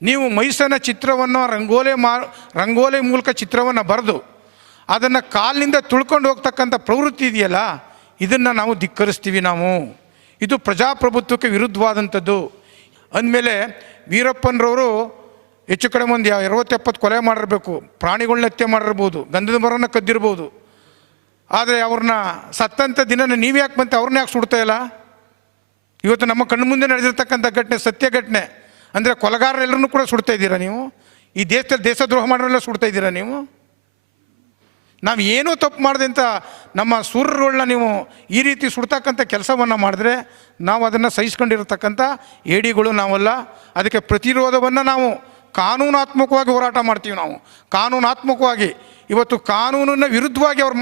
ನೀವು ಮೈಸನ ಚಿತ್ರವನ್ನು ರಂಗೋಲಿ ಮೂಲಕ ಚಿತ್ರವನ್ನು ಬರೆದು ಅದನ್ನು ಕಾಲಿನಿಂದ ತುಳ್ಕೊಂಡು ಹೋಗ್ತಕ್ಕಂಥ ಪ್ರವೃತ್ತಿ ಇದೆಯಲ್ಲ, ಇದನ್ನು ನಾವು ಧಿಕ್ಕರಿಸ್ತೀವಿ. ಇದು ಪ್ರಜಾಪ್ರಭುತ್ವಕ್ಕೆ ವಿರುದ್ಧವಾದಂಥದ್ದು. ಅಂದಮೇಲೆ ವೀರಪ್ಪನರವರು ಹೆಚ್ಚು ಕಡಿಮೆ ಒಂದು 60-70 ಕೊಲೆ ಮಾಡಿರಬೇಕು, ಪ್ರಾಣಿಗಳನ್ನ ಹತ್ಯೆ ಮಾಡಿರ್ಬೋದು, ಗಂಧದ ಮರನ ಕದ್ದಿರ್ಬೋದು. ಆದರೆ ಅವ್ರನ್ನ ಸತ್ತಂಥ ದಿನ ನೀವು ಯಾಕೆ ಬಂತೆ, ಅವ್ರನ್ನ ಯಾಕೆ ಸುಡ್ತಾ ಇಲ್ಲ? ಇವತ್ತು ನಮ್ಮ ಕಣ್ಣು ಮುಂದೆ ನಡೆದಿರ್ತಕ್ಕಂಥ ಘಟನೆ ಸತ್ಯ ಘಟನೆ. ಅಂದರೆ ಕೊಲೆಗಾರರೆಲ್ಲರೂ ಕೂಡ ಸುಡ್ತಾ ಇದ್ದೀರಾ ನೀವು? ಈ ದೇಶದಲ್ಲಿ ದೇಶದ್ರೋಹ ಮಾಡೋರೆಲ್ಲ ಸುಡ್ತಾ ಇದ್ದೀರಾ ನೀವು? ನಾವು ಏನೂ ತಪ್ಪು ಮಾಡಿದೆ ಅಂತ ನಮ್ಮ ಸೂರ್ಯಗಳನ್ನ ನೀವು ಈ ರೀತಿ ಸುಡ್ತಕ್ಕಂಥ ಕೆಲಸವನ್ನು ಮಾಡಿದ್ರೆ ನಾವು ಅದನ್ನು ಸಹಿಸ್ಕೊಂಡಿರತಕ್ಕಂಥ ಏಡಿಗಳು ನಾವಲ್ಲ. ಅದಕ್ಕೆ ಪ್ರತಿರೋಧವನ್ನು ನಾವು ಕಾನೂನಾತ್ಮಕವಾಗಿ ಹೋರಾಟ ಮಾಡ್ತೀವಿ. ಕಾನೂನಾತ್ಮಕವಾಗಿ ಇವತ್ತು ಕಾನೂನಿನ ವಿರುದ್ಧವಾಗಿ ಅವ್ರು